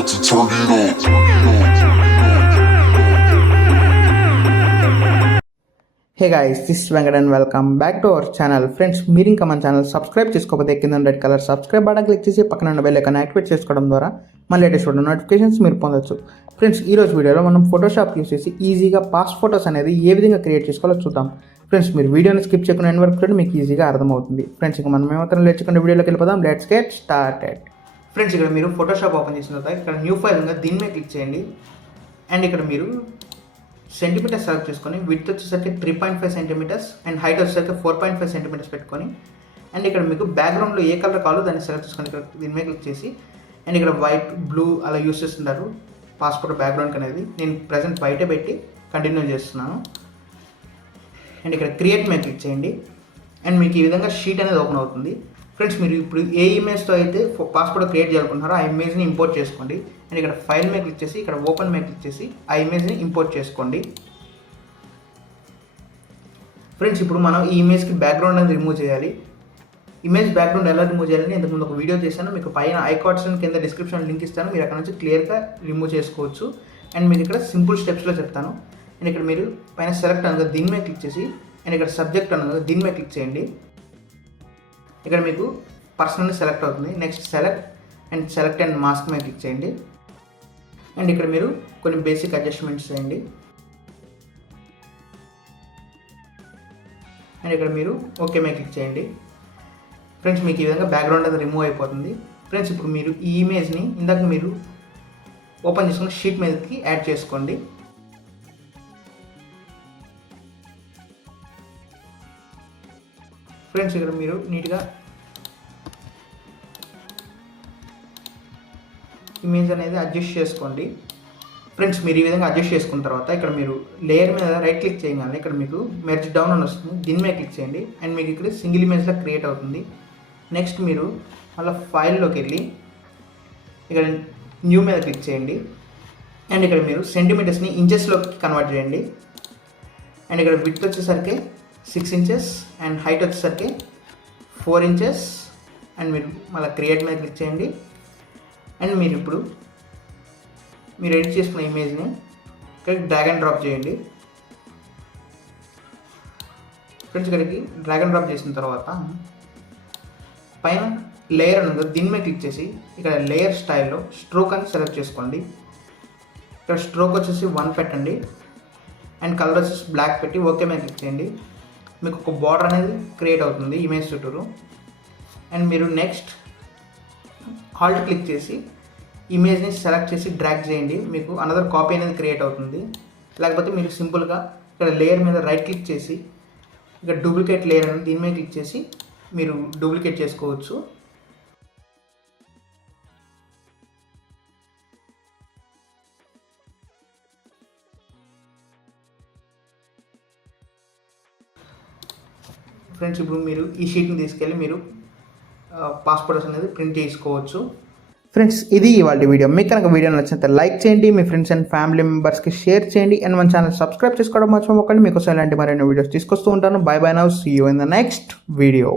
about to turn it up. Hey guys, this Venkat and welcome back to our channel. Friends, మీరు ఇంకా మన channel subscribe చేసుకోకపోతే కింద red colour subscribe button click చేసి పక్కన ఉన్న బెల్ ఐకాన్ యాక్టివేట్ చేసుకోవడం ద్వారా మన లేటెస్ట్ వీడియో నోటిఫికేషన్స్ మీరు పొందొచ్చు. ఫ్రెండ్స్, ఈరోజు వీడియోలో మనం ఫోటోషాప్ యూస్ చేసి ఈజీగా పాస్ ఫోటోస్ అనేది ఏ విధంగా క్రియేట్ చేసుకోవాలో చూద్దాం. ఫ్రెండ్స్, మీరు వీడియోని స్కిప్ చేయకుండా ఎండ్ వరకు చూడండి, మీకు ఈజీగా అర్థమవుతుంది. ఫ్రెండ్స్, ఇంకా మనం ఏమాత్రం లేచుకునే వీడియోలోకి వెళ్ళిపోదాం. Let's get started. ఫ్రెండ్స్, ఇక్కడ మీరు ఫోటోషాప్ ఓపెన్ చేసిన తర్వాత ఇక్కడ న్యూ ఫైల్ ఉందా, దీని మీద క్లిక్ చేయండి. అండ్ ఇక్కడ మీరు సెంటీమీటర్స్ సెలెక్ట్ చేసుకొని విడ్త్ వచ్చేసరికి 3.5 సెంటీమీటర్స్ అండ్ హైట్ వచ్చేసరికి 4.5 సెంటీమీటర్స్ పెట్టుకొని అండ్ ఇక్కడ మీకు బ్యాక్గ్రౌండ్లో ఏ కలర్ కావాలో దాన్ని సెలెక్ట్ చేసుకొని ఇక్కడ దీని మీద క్లిక్ చేసి అండ్ ఇక్కడ వైట్ బ్లూ అలా యూస్ చేస్తుంటారు పాస్పోర్ట్ బ్యాక్గ్రౌండ్కి అనేది. నేను ప్రజెంట్ వైటే పెట్టి కంటిన్యూ చేస్తున్నాను. అండ్ ఇక్కడ క్రియేట్ మీద క్లిక్ చేయండి అండ్ మీకు ఈ విధంగా షీట్ అనేది ఓపెన్ అవుతుంది. ఫ్రెండ్స్, మీరు ఇప్పుడు ఏ ఇమేజ్తో అయితే పాస్పోర్ట్ క్రియేట్ చేయాలనుకుంటున్నారో ఆ ఇమేజ్ని ఇంపోర్ట్ చేసుకోండి. అండ్ ఇక్కడ ఫైల్ మీద క్లిక్ చేసి ఇక్కడ ఓపెన్ మీద క్లిక్ చేసి ఆ ఇమేజ్ని ఇంపోర్ట్ చేసుకోండి. ఫ్రెండ్స్, ఇప్పుడు మనం ఈ ఇమేజ్కి బ్యాక్గ్రౌండ్ అనేది రిమూవ్ చేయాలి. ఇమేజ్ బ్యాక్గ్రౌండ్ ఎలా రిమూవ్ చేయాలని ఇంతకుముందు ఒక వీడియో చేశాను, మీకు పైన ఐకార్డ్స్ కింద డిస్క్రిప్షన్ లింక్ ఇస్తాను, మీరు అక్కడ నుంచి క్లియర్గా రిమూవ్ చేసుకోవచ్చు. అండ్ మీకు ఇక్కడ సింపుల్ స్టెప్స్లో చెప్తాను. అండ్ ఇక్కడ మీరు పైన సెలెక్ట్ అనగా దీని మీద క్లిక్ చేసి అండ్ ఇక్కడ సబ్జెక్ట్ అనగా దీని మీద క్లిక్ చేయండి. ఇక్కడ మీకు పర్సనల్ సెలెక్ట్ అవుతుంది. నెక్స్ట్ సెలెక్ట్ అండ్ మాస్క్ మీద క్లిక్ చేయండి. అండ్ ఇక్కడ మీరు కొన్ని బేసిక్ అడ్జస్ట్మెంట్స్ చేయండి. అండ్ ఇక్కడ మీరు ఓకే మీద క్లిక్ చేయండి. ఫ్రెండ్స్, మీకు ఈ విధంగా బ్యాక్గ్రౌండ్ అది రిమూవ్ అయిపోతుంది. ఫ్రెండ్స్, ఇప్పుడు మీరు ఈ ఇమేజ్ని ఇందాక మీరు ఓపెన్ చేసుకున్న షీట్ మీదకి యాడ్ చేసుకోండి. ఫ్రెండ్స్, ఇక్కడ మీరు నీట్గా ఇమేజ్ అనేది అడ్జస్ట్ చేసుకోండి. ఫ్రెండ్స్, మీరు ఈ విధంగా అడ్జస్ట్ చేసుకున్న తర్వాత ఇక్కడ మీరు లేయర్ మీద రైట్ క్లిక్ చేయగానే ఇక్కడ మీకు మెర్జ్ డౌన్ అని వస్తుంది, దీని మీద క్లిక్ చేయండి అండ్ మీకు ఇక్కడ సింగిల్ ఇమేజ్లా క్రియేట్ అవుతుంది. నెక్స్ట్ మీరు మళ్ళీ ఫైల్లోకి వెళ్ళి ఇక్కడ న్యూ మీద క్లిక్ చేయండి అండ్ ఇక్కడ మీరు సెంటీమీటర్స్ని ఇంచెస్లోకి కన్వర్ట్ చేయండి. అండ్ ఇక్కడ విడ్త్ వచ్చేసరికి 6 ఇంచెస్ అండ్ హైట్ వచ్చేసరికి 4 ఇంచెస్ అండ్ మీరు మళ్ళీ క్రియేట్ మీద క్లిక్ చేయండి. అండ్ మీరు ఇప్పుడు మీరు ఎడిట్ చేసుకున్న ఇమేజ్ని ఇక్కడ డ్రాగ్ అండ్ డ్రాప్ చేయండి. ఫ్రెండ్స్, ఇక్కడికి డ్రాగ్ అండ్ డ్రాప్ చేసిన తర్వాత పైన లేయర్ ఉంది, దీని మీద క్లిక్ చేసి ఇక్కడ లేయర్ స్టైల్లో స్ట్రోక్ అని సెలెక్ట్ చేసుకోండి. ఇక్కడ స్ట్రోక్ వచ్చేసి 1 పెట్టండి అండ్ కలర్ వచ్చేసి బ్లాక్ పెట్టి ఓకే మీద క్లిక్ చేయండి. మీకు ఒక బార్డర్ అనేది క్రియేట్ అవుతుంది ఇమేజ్ చుట్టూరు. అండ్ మీరు నెక్స్ట్ ఆల్ట్ క్లిక్ చేసి ఇమేజ్ని సెలెక్ట్ చేసి డ్రాగ్ చేయండి, మీకు అనదర్ కాపీ అనేది క్రియేట్ అవుతుంది. లేకపోతే మీరు సింపుల్గా ఇక్కడ లేయర్ మీద రైట్ క్లిక్ చేసి ఇక్కడ డూప్లికేట్ లేయర్ అనేది దీని మీద క్లిక్ చేసి మీరు డూప్లికేట్ చేసుకోవచ్చు. ఫ్రెండ్స్, ఇప్పుడు మీరు ఈ షీట్ని తీసుకెళ్ళి మీరు పాస్పోర్ట్స్ అనేది ప్రింట్ చేసుకోవచ్చు. ఫ్రెండ్స్, ఇది ఇవాళ వీడియో. మీకు కనుక వీడియో నచ్చితే లైక్ చేయండి, మీ ఫ్రెండ్స్ అండ్ ఫ్యామిలీ మెంబర్స్కి షేర్ చేయండి అండ్ మన ఛానల్ సబ్స్క్రైబ్ చేసుకోవడం మర్చిపోకండి. మీకోసం ఇలాంటి మరిన్ని వీడియోస్ తీసుకొస్తూ ఉంటాను. Bye bye now, see you in the next video.